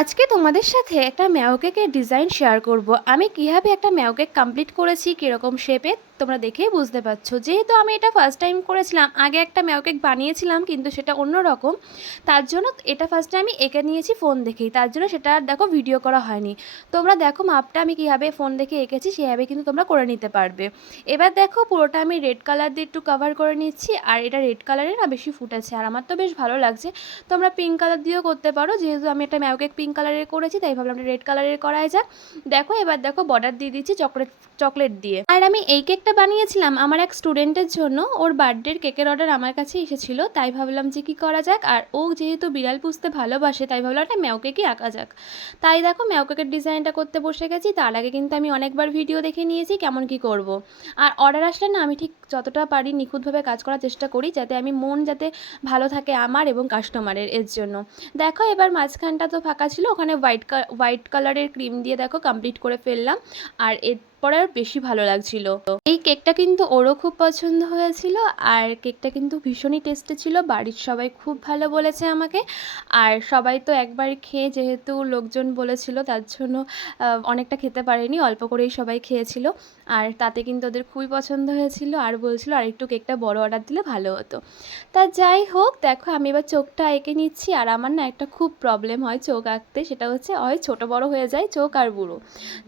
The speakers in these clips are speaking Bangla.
আজকে তোমাদের সাথে একটা ম্যাও কেকের ডিজাইন শেয়ার করব। আমি কিভাবে একটা ম্যাও কেক কমপ্লিট করেছি, কীরকম শেপে, তোমরা দেখেই বুঝতে পারছো। যেহেতু আমি এটা ফার্স্ট টাইম করেছিলাম, আগে একটা ম্যাও কেক বানিয়েছিলাম কিন্তু সেটা অন্য রকম, তার জন্য এটা ফার্স্ট টাইম আমি এঁকে নিয়েছি ফোন দেখেই, তার জন্য সেটা আর দেখো ভিডিও করা হয়নি। তোমরা দেখো মাপটা আমি কীভাবে ফোন দেখে এঁকেছি সেভাবে কিন্তু তোমরা করে নিতে পারবে। এবার দেখো পুরোটা আমি রেড কালার দিয়ে একটু কভার করে নিচ্ছি, আর এটা রেড কালারে না বেশি ফুটেছে আর আমার তো বেশ ভালো লাগছে। তোমরা পিঙ্ক কালার দিয়েও করতে পারো, যেহেতু আমি একটা ম্যাও কেক পিঙ্ক কালারের করেছি তাই ভাবলাম রেড কালারের করাই যাক। দেখো এবার দেখো বর্ডার দিয়ে দিচ্ছি চকলেট দিয়ে। আর আমি এই কেকটা বানিয়েছিলাম আমার এক স্টুডেন্টের জন্য, ওর বার্থডের কেকের অর্ডার আমার কাছে এসেছিলো, তাই ভাবলাম যে কী করা যাক। আর ও যেহেতু বিড়াল পুষতে ভালোবাসে তাই ভাবলাম একটা ম্যাও কেকই আঁকা যাক। তাই দেখো ম্যাও কেকের ডিজাইনটা করতে বসে গেছি। তার আগে কিন্তু আমি অনেকবার ভিডিও দেখে নিয়েছি কেমন কি করব। আর অর্ডার আসলে না আমি ঠিক যতটা পারি নিখুঁতভাবে কাজ করার চেষ্টা করি, যাতে আমি মন যাতে ভালো থাকে আমার এবং কাস্টমারের, এর জন্য। দেখো এবার মাঝখানটা তো ফাঁকা ছিল, ওখানে হোয়াইট কালারের ক্রিম দিয়ে দেখো কমপ্লিট করে ফেললাম। আর এরপরে আর বেশি ভালো লাগছিল। এই কেকটা কিন্তু ওরও খুব পছন্দ হয়েছিল, আর কেকটা কিন্তু ভীষণই টেস্টি ছিল। বাড়ির সবাই খুব ভালো বলেছে আমাকে। আর সবাই তো একবার খেয়ে, যেহেতু লোকজন বলেছিল তার জন্য অনেকটা খেতে পারেনি, অল্প করেই সবাই খেয়েছিল। আর তাতে কিন্তু ওদের খুবই পছন্দ হয়েছিল, আর বলছিল আর একটু কেকটা বড় অর্ডার দিলে ভালো হতো। তা যাই হোক, দেখো আমি এবার চোখটা এঁকে নিচ্ছি। আর আমার না একটা খুব প্রবলেম হয় চোখ আঁকতে, সেটা হচ্ছে হয় ছোটো বড় হয়ে যায় চোখ আর বুড়ো।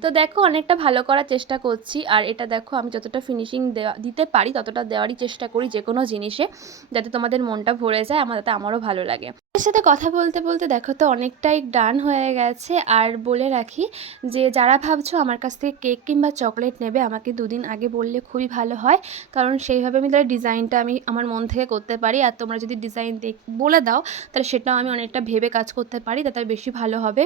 তো দেখো অনেকটা ভালো করার চেষ্টা করছি। আর এটা দেখো আমি যতটা ফিনিশিং দিতে পারি ততটা দেওয়ারই চেষ্টা করি যে কোনো জিনিসে, যাতে তোমাদের মনটা ভরে যায়, যাতে আমারও ভালো লাগে। এর সাথে কথা বলতে বলতে দেখো তো অনেকটাই ডান হয়ে গেছে। আর বলে রাখি যে যারা ভাবছো আমার কাছ থেকে কেক কিংবা চকলেট নেবে, আমাকে দুদিন আগে বললে খুবই ভালো হয়, কারণ সেইভাবে আমি তাহলে ডিজাইনটা আমি আমার মন থেকে করতে পারি। আর তোমরা যদি ডিজাইন বলে দাও তাহলে সেটাও আমি অনেকটা ভেবে কাজ করতে পারি, তাতে বেশি ভালো হবে।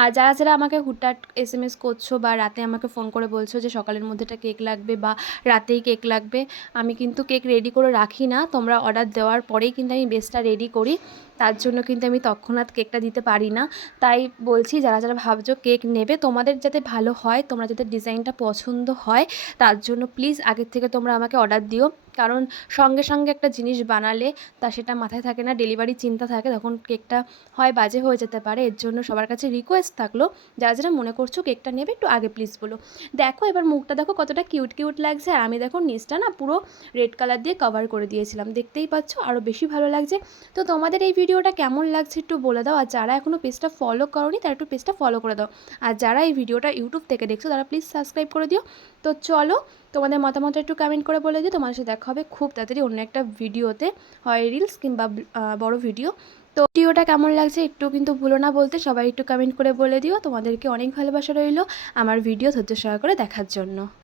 আর যারা যারা আমাকে হুটহাট SMS করছো বা রাতে আমাকে ফোন করে বলছো যে সকালের মধ্যে একটা কেক লাগবে বা রাতেই কেক লাগবে, আমি কিন্তু কেক রেডি করে রাখি না। তোমরা অর্ডার দেওয়ার পরেই কিন্তু আমি বেসটা রেডি করি, তার জন্য কিন্তু আমি তৎক্ষণাৎ কেকটা দিতে পারি না। তাই বলছি যারা যারা ভাবছো কেক নেবে, তোমাদের যাতে ভালো হয়, তোমরা যাতে ডিজাইনটা পছন্দ হয়, তার জন্য প্লিজ আগের থেকে তোমরা আমাকে অর্ডার দিও। কারণ সঙ্গে সঙ্গে একটা জিনিস বানালে তা সেটা মাথায় থাকে না, ডেলিভারি চিন্তা থাকে, তখন কেকটা হয় বাজে হয়ে যেতে পারে। এর জন্য সবার কাছে রিকোয়েস্ট থাকলো, যারা যারা মনে করছো কেকটা নেবে একটু আগে প্লিজ বলো। দেখো এবার মুখটা দেখো কতটা কিউট কিউট লাগছে। আর আমি দেখো নিচটা না পুরো রেড কালার দিয়ে কভার করে দিয়েছিলাম, দেখতেই পাচ্ছ আরও বেশি ভালো লাগছে। তো তোমাদের এই ভিডিওটা কেমন লাগছে একটু বলে দাও। আর যারা এখনও পেজটা ফলো করোনি তারা একটু পেজটা ফলো করে দাও। আর যারা এই ভিডিওটা ইউটিউব থেকে দেখছো তারা প্লিজ সাবস্ক্রাইব করে দিও। তো চলো তোমাদের মতামতটা একটু কমেন্ট করে বলে দিও। তোমার সাথে দেখা হবে খুব তাড়াতাড়ি অন্য একটা ভিডিওতে, হয় রিলস কিংবা বড় ভিডিও। তো ভিডিওটা কেমন লাগছে একটু কিন্তু ভুলো না বলতে, সবাই একটু কমেন্ট করে বলে দিও। তোমাদেরকে অনেক ভালোবাসা রইলো আমার ভিডিও ধৈর্য সহকারে দেখার জন্য।